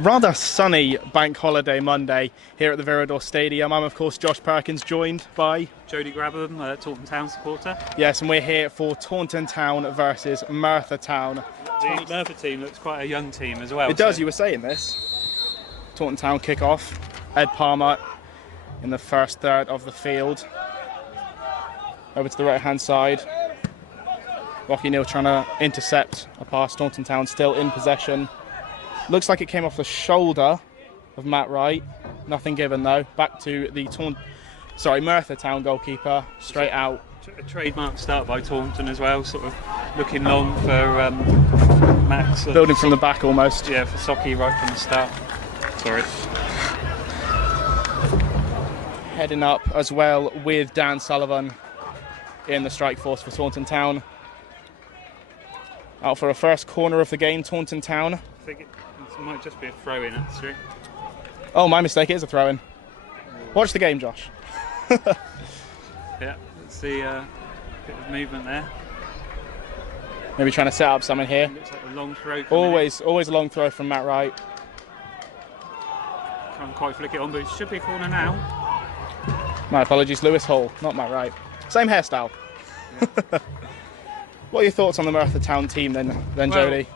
Rather sunny bank holiday Monday here at the Viridor Stadium. I'm of course Josh Perkins, joined by Jody Grabham, Taunton Town supporter. Yes, and we're here for Taunton Town versus Merthyr Town. The Merthyr team looks quite a young team as well. It does, you were saying this. Taunton Town kick off. Ed Palmer in the first third of the field. Over to the right hand side. Rocky Neal trying to intercept a pass. Taunton Town still in possession. Looks like it came off the shoulder of Matt Wright. Nothing given though. Back to the Merthyr Town goalkeeper. Straight out. A trademark start by Taunton as well. Sort of looking long for Max. Building from the back almost. Yeah, for Socky right from the start. Sorry. Heading up as well with Dan Sullivan in the strike force for Taunton Town. Out for a first corner of the game, Taunton Town. I think it might just be a throw-in, actually. Oh, my mistake, it is a throw-in. Watch the game, Josh. Yeah, let's see a bit of movement there. Maybe trying to set up something here. Looks like a long throw. Always a long throw from Matt Wright. Can't quite flick it on, but it should be a corner now. My apologies, Lewis Hall, not Matt Wright. Same hairstyle. Yeah. What are your thoughts on the Merthyr Town team then Jody?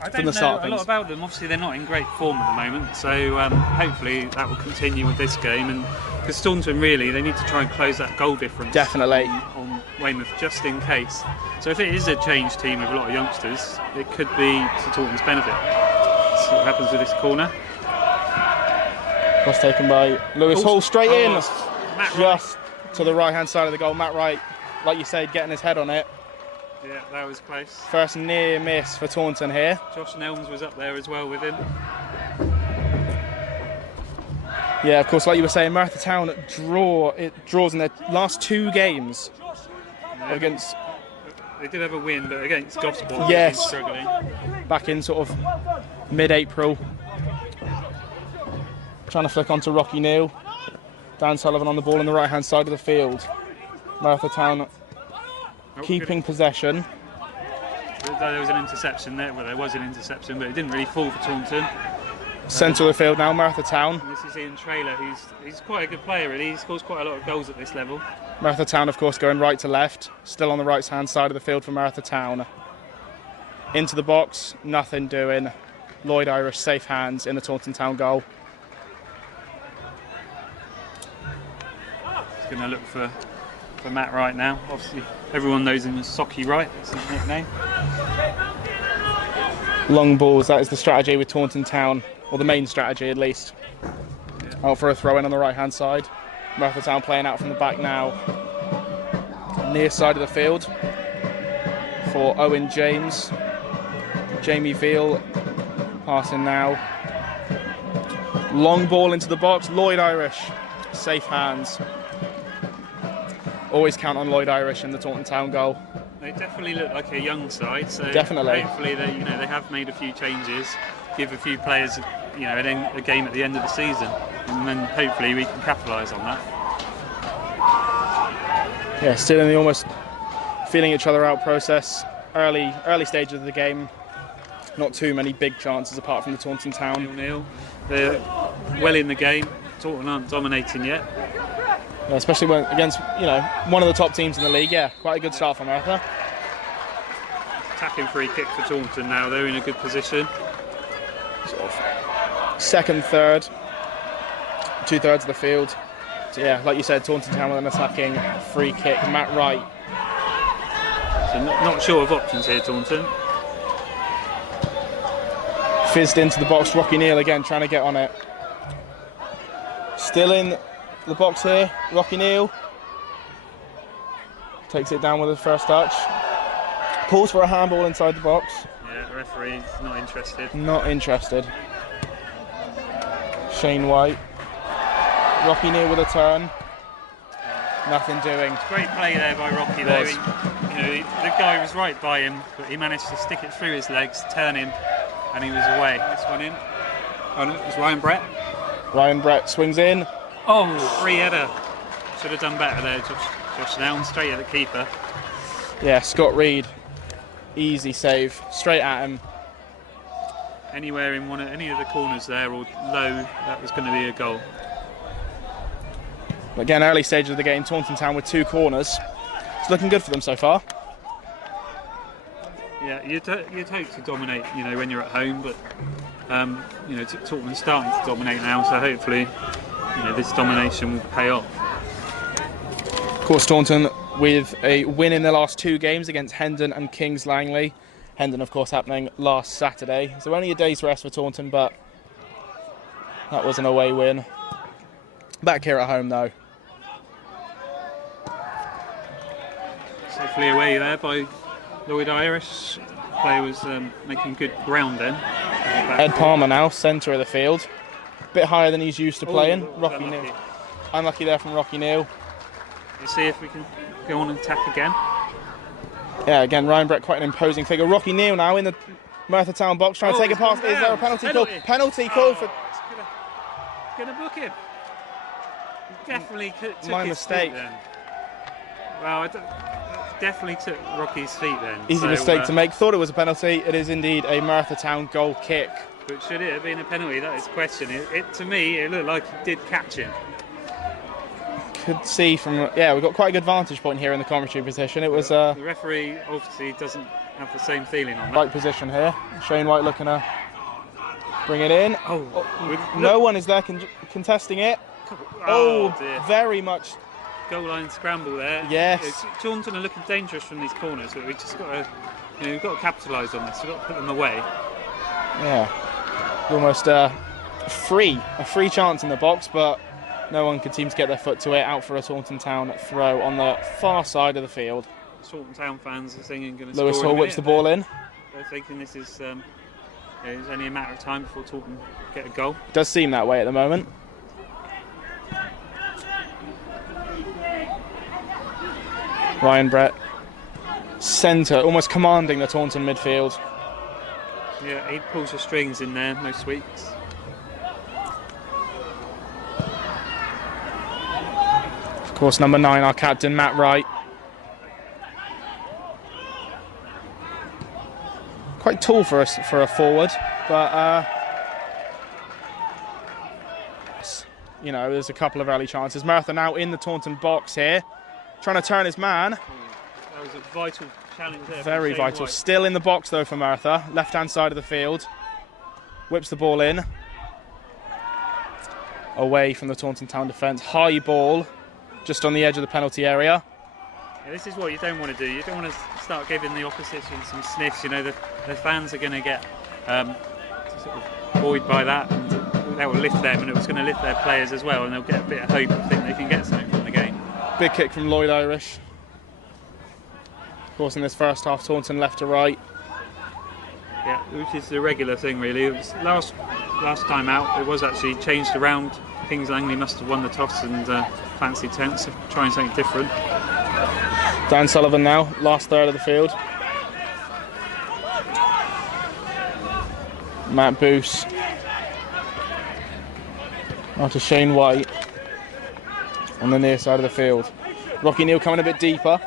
I don't know a lot about them. Obviously, they're not in great form at the moment, so hopefully that will continue with this game. And because Taunton, really, they need to try and close that goal difference. Definitely. On Weymouth, just in case. So if it is a changed team with a lot of youngsters, it could be to Taunton's benefit. Let's see what happens with this corner. Cross taken by Lewis Hall, straight in. Just to the right-hand side of the goal. Matt Wright, like you said, getting his head on it. Yeah, that was close. First near miss for Taunton here. Josh Nelms was up there as well with him. Yeah, of course, like you were saying, Merthyr Town draws in their last two games against. They did have a win, but against Gosport, yes, struggling. Back in sort of mid-April. Trying to flick onto Rocky Neal. Dan Sullivan on the ball on the right-hand side of the field. Merthyr Town keeping possession. There was an interception there. Well, there was an interception, but it didn't really fall for Taunton. Centre of the field now, Merthyr Town. And this is Ian Traylor, he's quite a good player, really. He scores quite a lot of goals at this level. Merthyr Town, of course, going right to left. Still on the right-hand side of the field for Merthyr Town. Into the box, nothing doing. Lloyd Irish, safe hands in the Taunton Town goal. He's going to look for Matt Wright now. Obviously, everyone knows him as Socky Wright, that's his nickname. Long balls, that is the strategy with Taunton Town, or the main strategy at least. Yeah. Out for a throw-in on the right-hand side. Merthyr Town playing out from the back now. Near side of the field for Owen James. Jamie Veal passing now. Long ball into the box, Lloyd Irish, safe hands. Always count on Lloyd Irish in the Taunton Town goal. They definitely look like a young side, so definitely. Hopefully they have made a few changes, give a few players a game at the end of the season, and then hopefully we can capitalise on that. Yeah, still in the almost feeling each other out process. Early stages of the game, not too many big chances apart from the Taunton Town. 0-0. They're well in the game. Taunton aren't dominating yet. Yeah, especially when against one of the top teams in the league. Yeah, quite a good start for Merthyr. Attacking free kick for Taunton now. They're in a good position. Sort of second, third, 2/3 of the field. So yeah, like you said, Taunton Town with an attacking free kick. Matt Wright. So not short of options here, Taunton. Fizzed into the box. Rocky Neal again trying to get on it. Still in the box here, Rocky Neal takes it down with his first touch. Pulls for a handball inside the box. Yeah, The referee's not interested. Not interested. Shane White. Rocky Neal with a turn. Nothing doing. Great play there by Rocky though. The guy was right by him, but he managed to stick it through his legs, turn him, and he was away. This one in. Oh no, it was Ryan Brett. Ryan Brett swings in. Oh, free header. Should have done better there, Josh down straight at the keeper. Yeah, Scott Reed. Easy save, straight at him. Anywhere in any of the corners there or low, that was going to be a goal. Again, early stage of the game, Taunton Town with 2 corners. It's looking good for them so far. Yeah, you'd hope to dominate, when you're at home, but Taunton's starting to dominate now, so hopefully, this domination will pay off. Of course, Taunton with a win in their last 2 games against Hendon and Kings Langley. Hendon, of course, happening last Saturday. So only a day's rest for Taunton, but that was an away win. Back here at home, though. Safely away there by Lloyd Irish. Player was making good ground then. Ed Palmer now, centre of the field. Bit higher than he's used to playing. Rocky Neal. Unlucky there from Rocky Neal. Let's see if we can go on and attack again. Yeah, again, Ryan Brett, quite an imposing figure. Rocky Neal now in the Merthyr Town box, trying to take a pass. Is there a penalty call? Penalty call for... Going to book him. Definitely took My his mistake. Feet then. Well, definitely took Rocky's feet then. Easy mistake to make. Thought it was a penalty. It is indeed a Merthyr Town goal kick. But should it have been a penalty? That is the question. To me, it looked like he did catch him. Could see from... Yeah, we've got quite a good vantage point here in the commentary position. It was... The referee obviously doesn't have the same feeling on that. Right position here. Shane White looking to bring it in. No one is there contesting it. Oh dear. Very much. Goal line scramble there. Yes. Taunton are looking dangerous from these corners, but we've just got to, we've got to capitalise on this. We've got to put them away. Yeah. Almost a free chance in the box, but no one could seem to get their foot to it. Out for a Taunton Town throw on the far side of the field. Taunton Town fans are singing, going to Lewis score. Hall whips the ball in. They're thinking this is it's only a matter of time before Taunton get a goal. It does seem that way at the moment. Ryan Brett, centre, almost commanding the Taunton midfield. Yeah, he pulls the strings in there most weeks. Of course, number 9, our captain, Matt Wright. Quite tall for a forward, but there's a couple of early chances. Merthyr now in the Taunton box here, trying to turn his man. That was a vital challenge there. Very vital. White. Still in the box though for Merthyr, left-hand side of the field. Whips the ball in. Away from the Taunton Town defence. High ball, just on the edge of the penalty area. Yeah, this is what you don't want to do. You don't want to start giving the opposition some sniffs. The fans are going to get sort of buoyed by that, and that will lift them, and it was going to lift their players as well, and they'll get a bit of hope and think they can get something from the game. Big kick from Lloyd Irish. Of course, in this first half, Taunton left to right. Yeah, which is the regular thing, really. It was last time out, it was actually changed around. Kings Langley must have won the toss and fancied tents, trying something different. Dan Sullivan now, last third of the field. Matt Boos. After Shane White on the near side of the field. Rocky Neal coming a bit deeper,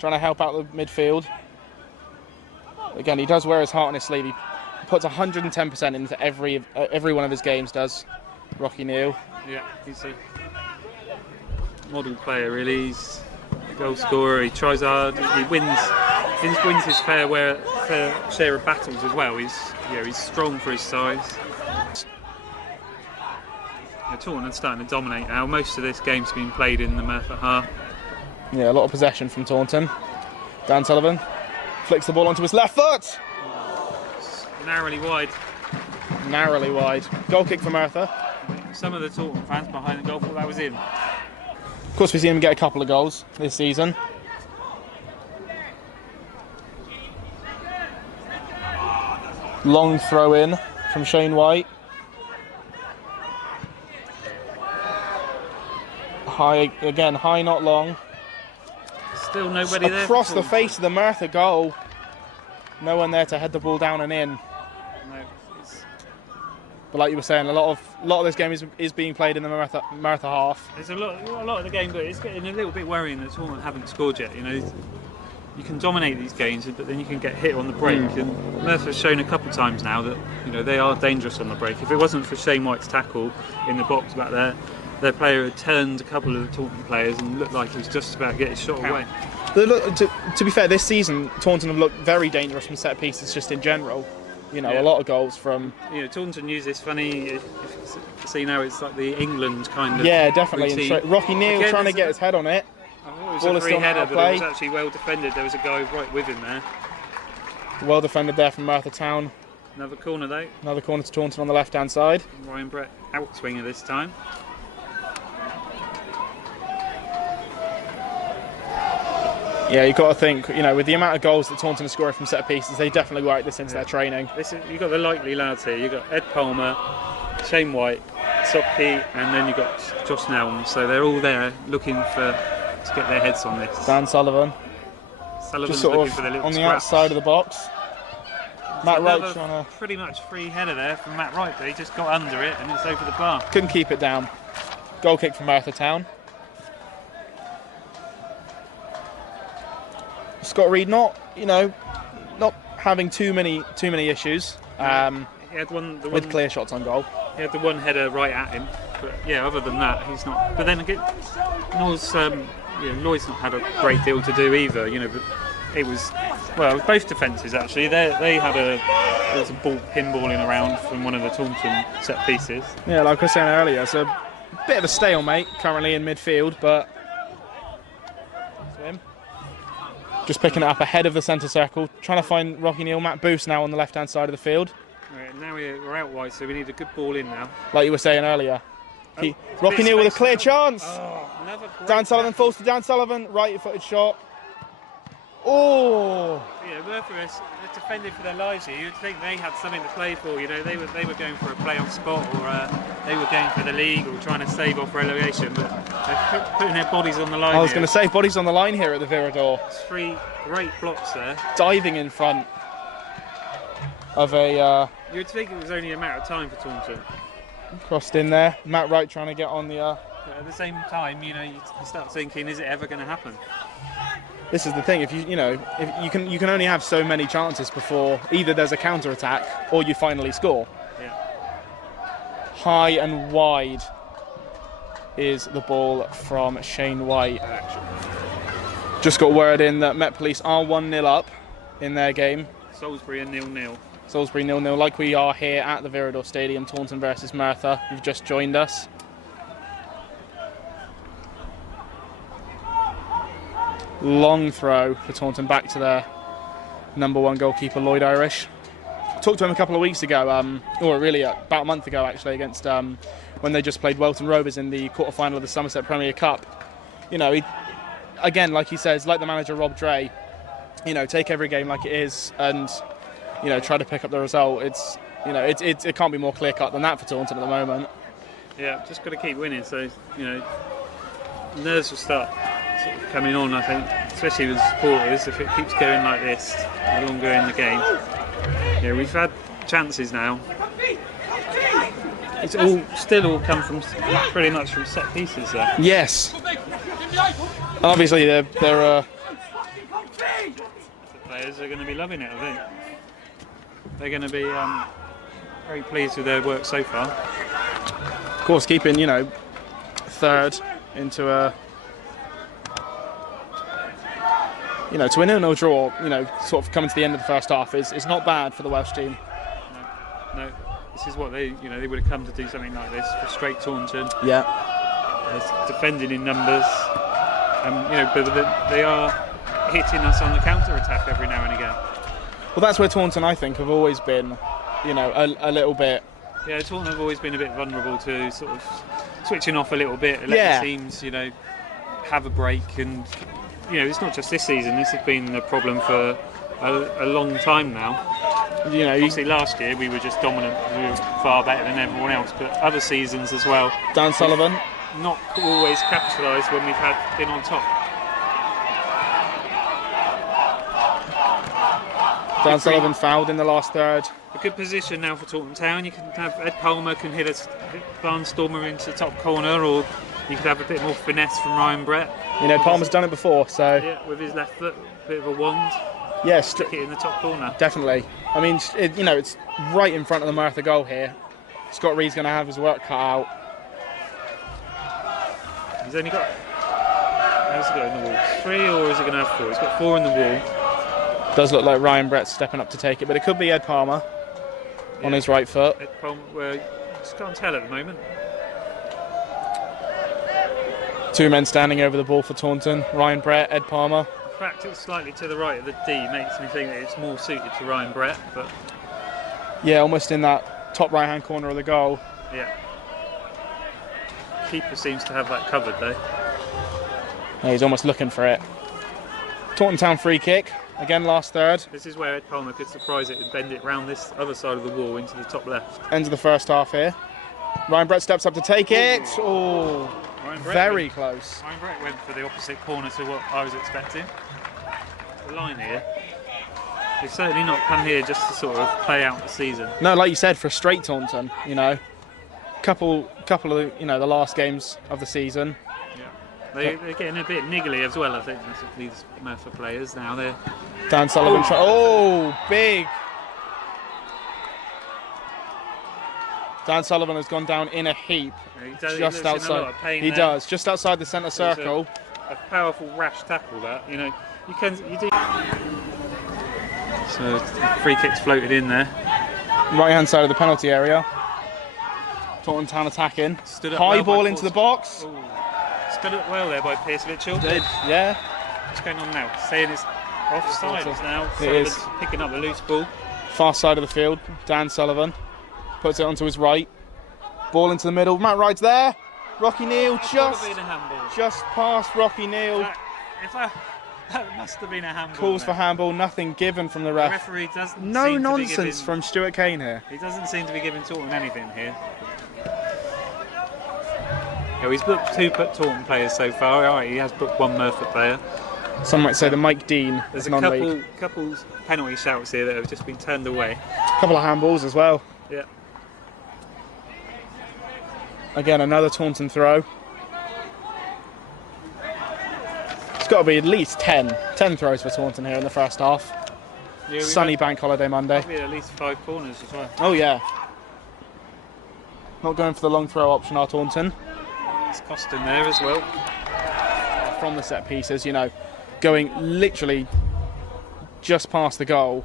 trying to help out the midfield. Again, he does wear his heart on his sleeve. He puts 110% into every one of his games, does Rocky Neal. Yeah, he's a model player, really. He's a goal scorer. He tries hard. He wins his fair share of battles as well. He's strong for his size. Taunton are starting to dominate now. Most of this game's been played in the Merthyr half. Yeah, a lot of possession from Taunton. Dan Sullivan flicks the ball onto his left foot. Narrowly wide. Narrowly wide. Goal kick for Merthyr. Some of the Taunton fans behind the goal thought that was in. Of course, we've seen him get a couple of goals this season. Long throw in from Shane White. High again, high not long. Still nobody there. Across the face of the Merthyr goal. No one there to head the ball down and in. No, but like you were saying, a lot of this game is being played in the Merthyr half. there's a lot of the game, but it's getting a little bit worrying that Taunton haven't scored yet. You know, you can dominate these games, but then you can get hit on the break. And Merthyr's shown a couple of times now that they are dangerous on the break. If it wasn't for Shane White's tackle in the box back there, their player had turned a couple of the Taunton players and looked like he was just about to get his shot away. To be fair, this season Taunton have looked very dangerous from set pieces just in general. A lot of goals from... Taunton use this funny... If you see now, it's like the England kind of... Yeah, definitely. routine. Rocky Neal trying to get his head on it. I thought it was a free header, but it was actually well defended. There was a guy right with him there. Well defended there from Merthyr Town. Another corner though. Another corner to Taunton on the left-hand side. Ryan Brett outswinger this time. Yeah, you've got to think, with the amount of goals that Taunton are scoring from set pieces, they definitely work this into their training. You've got the likely lads here. You've got Ed Palmer, Shane White, Socky, and then you've got Josh Nelm. So they're all there looking to get their heads on this. Dan Sullivan's just sort looking of for the little on the scraps. outside of the box. Matt Wright trying to... Pretty much free header there from Matt Wright, but he just got under it and it's over the bar. Couldn't keep it down. Goal kick from Merthyr Town. Scott Reed not having too many issues He had with clear shots on goal. He had the one header right at him, but yeah, other than that, he's not. But then again, Lloyd's not had a great deal to do either. But it was both defences actually. They had there was a ball pinballing around from one of the Taunton set pieces. Yeah, like I was saying earlier, it's a bit of a stalemate currently in midfield, but. Just picking it up ahead of the centre circle, trying to find Rocky Neal. Matt Booth now on the left-hand side of the field. Right, now we're out wide, so we need a good ball in now. Like you were saying earlier. Rocky Neal with a clear chance. Dan Sullivan falls to Dan Sullivan, right-footed shot. Oh! Yeah, Merthyr has defended for their lives here. You'd think they had something to play for. They were going for a play-on spot, or they were going for the league, or trying to save off relegation. But they're putting their bodies on the line. I was going to say bodies on the line here at the Virador. It's 3 great blocks there. Diving in front of a. You'd think it was only a matter of time for Taunton. Crossed in there. Matt Wright trying to get on the. But at the same time, you start thinking, is it ever going to happen? This is the thing. If if you can only have so many chances before either there's a counter attack or you finally score. Yeah. High and wide is the ball from Shane White. Just got word in that Met Police are 1-0 up in their game. Salisbury and 0-0. Salisbury 0-0, like we are here at the Virador Stadium. Taunton versus Merthyr. You've just joined us. Long throw for Taunton back to their #1 goalkeeper, Lloyd Irish. Talked to him a couple of weeks ago, or really about a month ago actually, against when they just played Welton Rovers in the quarter-final of the Somerset Premier Cup. He, again, like he says, like the manager Rob Dre, take every game like it is and try to pick up the result. It can't be more clear-cut than that for Taunton at the moment. Yeah, just got to keep winning. So nerves will start sort of coming on, I think, especially with supporters. If it keeps going like this longer in the game. Yeah, we've had chances now. It's all come from pretty much from set pieces there. Yes. Obviously, they're the players are going to be loving it. I think they're going to be very pleased with their work so far. Of course, keeping third into a to a 0-0 draw. Sort of coming to the end of the first half is not bad for the Welsh team. No. This is what they would have come to do something like this, frustrate Taunton. Yeah. There's defending in numbers, but they are hitting us on the counter attack every now and again. Well, that's where Taunton, I think, have always been, a little bit. Yeah, Taunton have always been a bit vulnerable to sort of switching off a little bit, let the teams, have a break, and it's not just this season. This has been a problem for a long time now. You know, obviously last year we were just dominant. We were far better than everyone else. But other seasons as well. Dan Sullivan. Not always capitalised when we've been on top. Dan Sullivan fouled in the last third. A good position now for Taunton Town. You can have Ed Palmer can hit a barnstormer into the top corner, or you could have a bit more finesse from Ryan Brett. You know, Palmer's done it before, so yeah, with his left foot, a bit of a wand. Yes, stick it in the top corner. Definitely. I mean, you know, it's right in front of the Merthyr goal here. Scott Reed's going to have his work cut out. He's only got. How's he got in the wall? 3, or is he going to have 4? He's got 4 in the wall. Does look like Ryan Brett's stepping up to take it, but it could be Ed Palmer on his right foot. Ed Palmer, well, just can't tell at the moment. 2 men standing over the ball for Taunton. Ryan Brett, Ed Palmer. The fact it's slightly to the right of the D makes me think that it's more suited to Ryan Brett, but yeah, almost in that top right-hand corner of the goal. Yeah. Keeper seems to have that covered though. Yeah, he's almost looking for it. Taunton Town free kick. Again, last third. This is where Ed Palmer could surprise it and bend it round this other side of the wall into the top left. End of the first half here. Ryan Brett steps up to take it. Oh, very close. Ryan Brett went for the opposite corner to what I was expecting. The line here. They've certainly not come here just to sort of play out the season. No, like you said, frustrate Taunton. You know, couple of the last games of the season. They're getting a bit niggly as well, I think, these Merthyr players now. They're Dan Sullivan. Big. Dan Sullivan has gone down in a heap. Yeah, just outside. He there. Does, just outside the centre circle. A powerful, rash tackle that. You know, you do. So free kick's floated in there. Right hand side of the penalty area. Taunton Town attacking. High ball into the box. Ooh. Stood up well there by Pierce Mitchell. Did, yeah. What's going on now? Saying it's offside now. It is. Picking up the loose ball. Far side of the field. Dan Sullivan puts it onto his right. Ball into the middle. Matt Wright's there. Rocky Neal just past Rocky Neal. That must have been a handball. Calls for handball. Nothing given from the ref. The referee doesn't. No nonsense from Stuart Kane here. He doesn't seem to be giving Taunton anything here. Yeah, he's booked 2 Taunton players so far. Right, he has booked 1 Merthyr player. Some might say the Mike Dean. There's a couple penalty shouts here that have just been turned away. A couple of handballs as well. Yeah. Again, another Taunton throw. It's got to be at least 10 throws for Taunton here in the first half. Yeah, sunny bank holiday Monday. Probably at least 5 corners as well. Oh yeah. Not going for the long throw option, are Taunton. It's costing there as well. From the set pieces, you know, going literally just past the goal.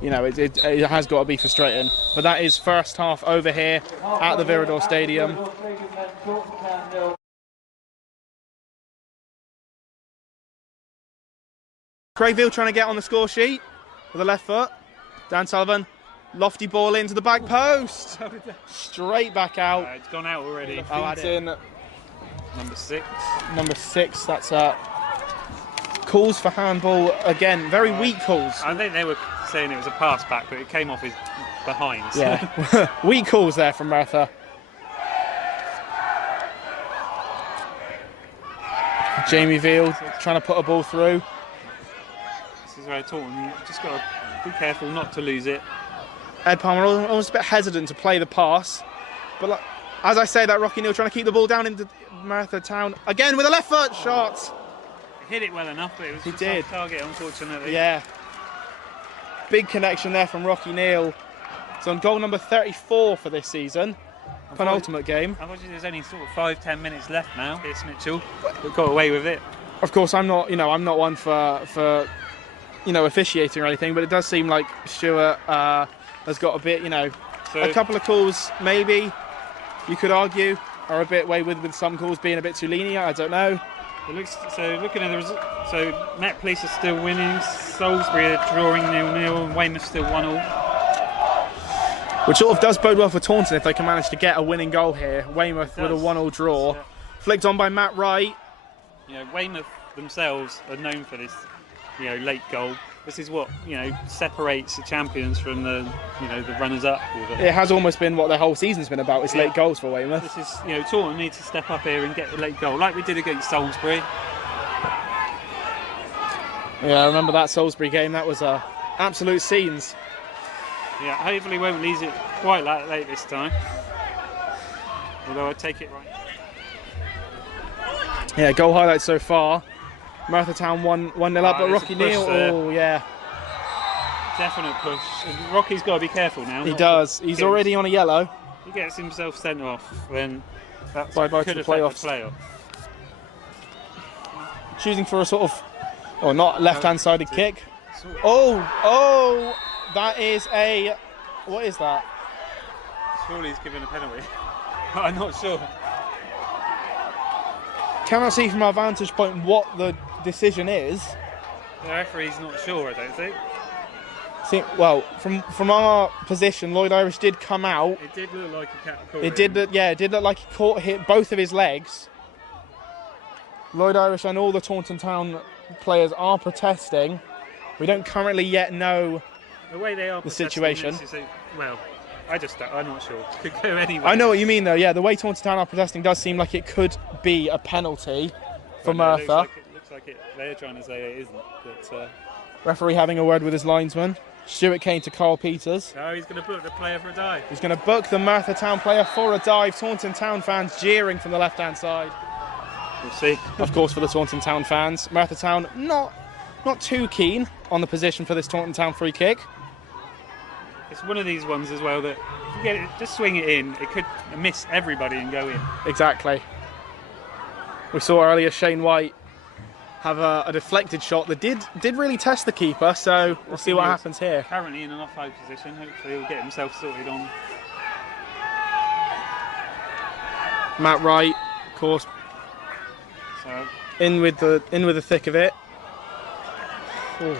You know, it has got to be frustrating. But that is first half over here at the Viridor Stadium. Craigville trying to get on the score sheet with the left foot. Dan Sullivan, lofty ball into the back post. Straight back out. It's gone out already. It's in. Number 6. Number 6, that's calls for handball again, very weak calls. I think they were saying it was a pass back, but it came off his behind. Yeah, weak calls there from Merthyr. Jamie Veal trying to put a ball through. This is where Taunton just got to be careful not to lose it. Ed Palmer almost a bit hesitant to play the pass, but like, as I say, that Rocky Neal trying to keep the ball down into Merthyr Town again with a left foot shot. He hit it well enough, but it was just off target, unfortunately. Yeah. Big connection there from Rocky Neal. It's on goal number 34 for this season. Penultimate game. Unfortunately, there's only sort of 5-10 minutes left now. It's Mitchell. We've got away with it. Of course, I'm not one for officiating or anything, but it does seem like Stuart has got a bit, a couple of calls maybe. You could argue are a bit wayward with some calls being a bit too lenient. I don't know. Looking at the result, so Met Police are still winning. Salisbury are drawing 0-0, and Weymouth still 1-1. Which sort of does bode well for Taunton if they can manage to get a winning goal here. Weymouth with a 1-1 draw, flicked on by Matt Wright. Weymouth themselves are known for this, late goal. This is what, you know, separates the champions from the, you know, the runners-up. It has almost been what the whole season's been about. It's late goals for Weymouth. This is, you know, Taunton needs to step up here and get the late goal, like we did against Salisbury. Yeah, I remember that Salisbury game. That was absolute scenes. Yeah, hopefully won't lose it quite that late this time. Although I take it right. Yeah, goal highlights so far. Merthyr Town 1-0 up, but Rocky Neal, oh yeah. Definite push. And Rocky's got to be careful now. He does. He's already on a yellow. He gets himself sent off, then that Bye-bye could to the affect playoffs. the playoff. Choosing for a sort of, or not left-hand sided kick. Oh, that is a, what is that? Surely he's given a penalty. I'm not sure. Cannot see from our vantage point what the decision is. The referee's not sure, I don't think. Well, from our position, Lloyd Irish did come out. It did look like he caught it did look like he hit both of his legs. Lloyd Irish and all the Taunton Town players are protesting. We don't currently yet know the way they are the situation. Well, I'm not sure. It could go anywhere. I know what you mean though, yeah. The way Taunton Town are protesting does seem like it could be a penalty for Merthyr. It looks like they're trying to say it isn't. But, referee having a word with his linesman. Stuart Kane to Carl Peters. Oh, he's going to book the player for a dive. He's going to book the Merthyr Town player for a dive. Taunton Town fans jeering from the left-hand side. We'll see. Of course, for the Taunton Town fans. Merthyr Town not too keen on the position for this Taunton Town free kick. It's one of these ones as well that if you get it, just swing it in, it could miss everybody and go in. Exactly. We saw earlier Shane White have a deflected shot that did really test the keeper, so we'll see what happens here. Currently in an offside position, hopefully he'll get himself sorted on. Matt Wright, of course, So in with the thick of it. Ooh.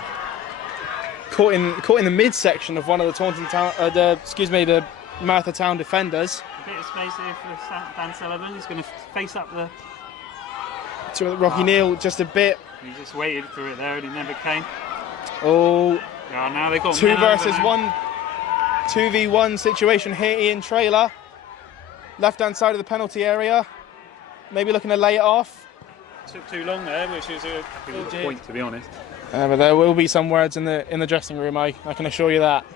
Caught in the midsection of one of the Taunton Town, the Merthyr Town defenders. a bit of space here for Dan Sullivan. He's going to face up the. To Rocky Neal, just a bit. He just waited for it there and it never came. Oh, Now they've got 2 versus 1, 2v1 situation here. Ian Trailer, left-hand side of the penalty area, maybe looking to lay it off. Took too long there, which is a good point to be honest. But there will be some words in the dressing room. I can assure you that.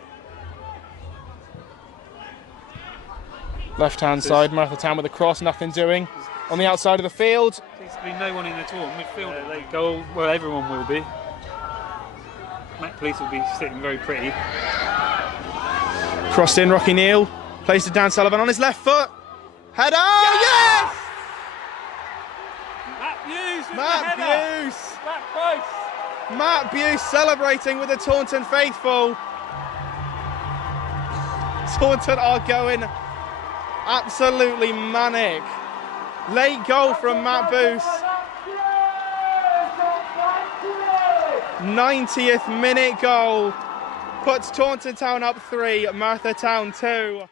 Left-hand side, Merthyr Town with a cross, nothing doing. On the outside of the field. Seems to be no one in the Taunton midfield. Late goal. Well, everyone will be. Matt Police will be sitting very pretty. Crossed in, Rocky Neal. Plays to Dan Sullivan on his left foot. Header! Yes! Matt Buse! Matt Buse celebrating with the Taunton faithful. Taunton are going absolutely manic. Late goal from Matt Buse. 90th minute goal puts Taunton Town up 3, Merthyr Town 2.